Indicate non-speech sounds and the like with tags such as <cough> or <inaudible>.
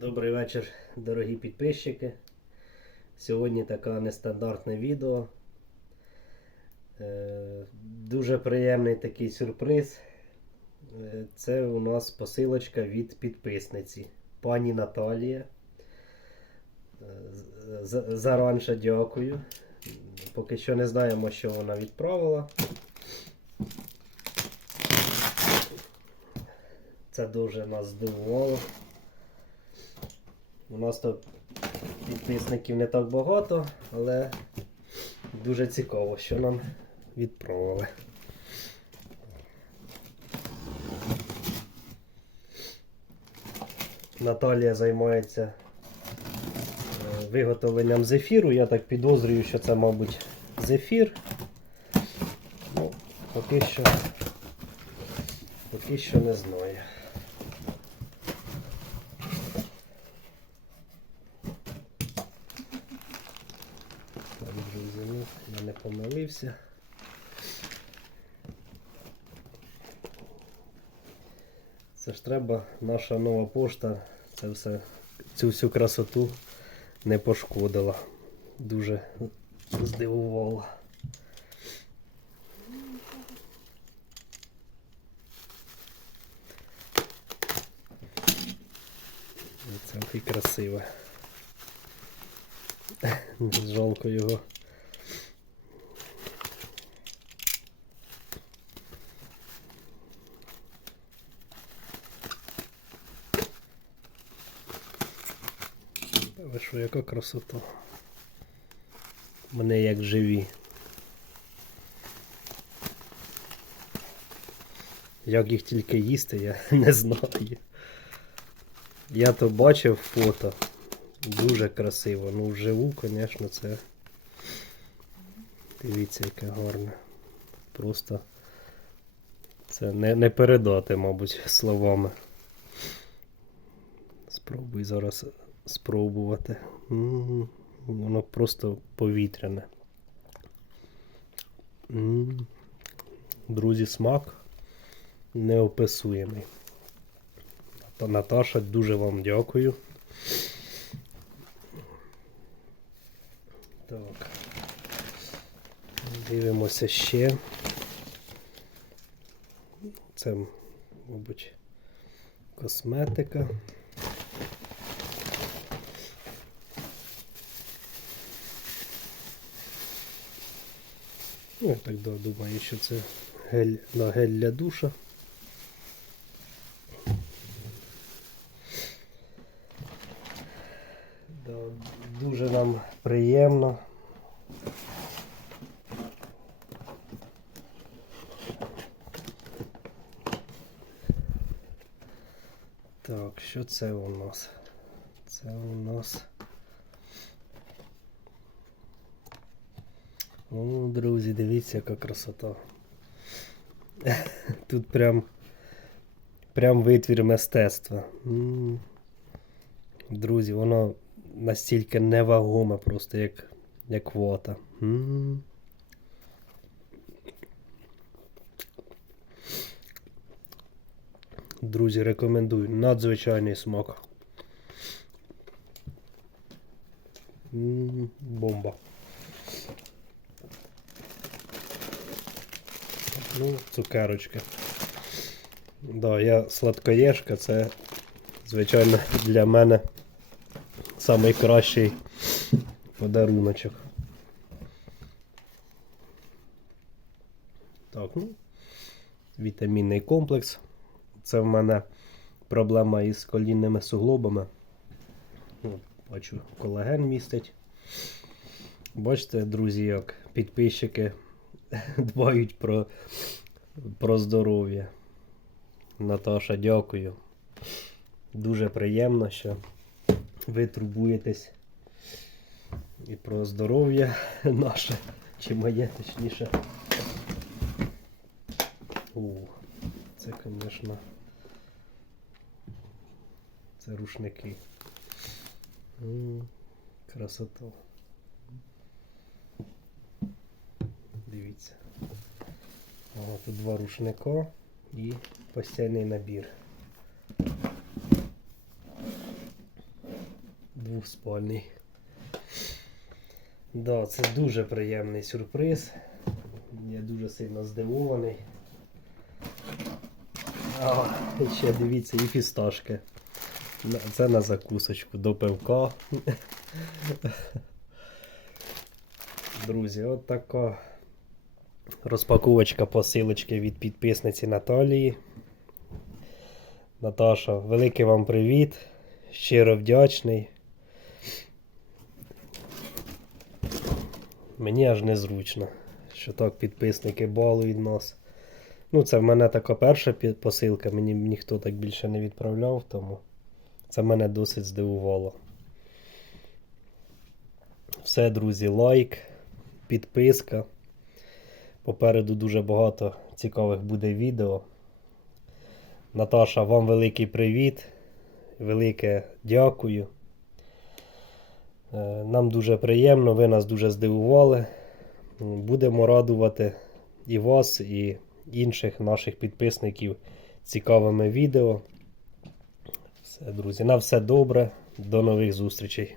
Добрий вечір, дорогі підписчики. Сьогодні таке нестандартне відео. Е, Дуже приємний такий сюрприз. Е, Це у нас посилочка від підписниці пані Наталія. Е, Заранше дякую. Поки що не знаємо, що вона відправила. Це дуже нас здивувало. У нас тут підписників не так багато, але дуже цікаво, що нам відправили. Наталія займається е, виготовленням зефіру. Я так підозрюю, що це, мабуть, зефір. Ну, поки що, поки що не знаю. Так, друзі, ну, я не помилився. Це ж треба, наша нова пошта, це все, цю всю красоту не пошкодила. Дуже здивувала. Це красиве. <laughs> Жалко його. Ви що, яка красота. Мене як живі. Як їх тільки їсти, я <laughs> не знаю. Я то бачив фото. Дуже красиво. Ну вживу, звісно, це. Дивіться, яке гарне. Просто це не, не передати, мабуть, словами. Спробуй зараз спробувати. Воно просто повітряне. Друзі, смак неописуємий. Та Наташа, дуже вам дякую. Так. Дивимося ще. Це, мабуть, косметика. Ну, я так думаю, що це гель, да, гель для душа. Дуже нам приємно. Так, що це у нас? Це у нас. О, друзі, дивіться, яка красота. <laughs> Тут прям прям витвір мистецтва. Друзі, воно настільки невагоме просто, як, як вота. Друзі, рекомендую. Надзвичайний смак. Бомба. Ну, цукерочки. Да, я сладкоєшка, це, звичайно, для мене найкращий подаруночок. Так, ну, вітамінний комплекс. Це в мене проблема із колінними суглобами. Ну, бачу, колаген містить. Бачите, друзі, як підписчики <laughs> дбають про, про здоров'я. Наташа, дякую. Дуже приємно, що ви турбуєтесь і про здоров'я <laughs> наше, чи моє точніше. О, це, звісно, це рушники. Красота. Дивіться. Ага, тут два рушника і постійний набір. двохспальний. Да, це дуже приємний сюрприз. Я дуже сильно здивований. А, ще дивіться, і фісташки. Це на закусочку до пивка. <laughs> Друзі, от така розпаковочка посилочки від підписниці Наталії. Наташа, великий вам привіт. Щиро вдячний. Мені аж незручно, що так підписники балують нас. Ну, це в мене така перша посилка, мені ніхто так більше не відправляв, тому це мене досить здивувало. Все, друзі, лайк, підписка. Попереду дуже багато цікавих буде відео. Наташа, вам великий привіт. Велике дякую. Е, Нам дуже приємно, ви нас дуже здивували. Будемо радувати і вас, і інших наших підписників цікавими відео. Все, друзі, на все добре. До нових зустрічей.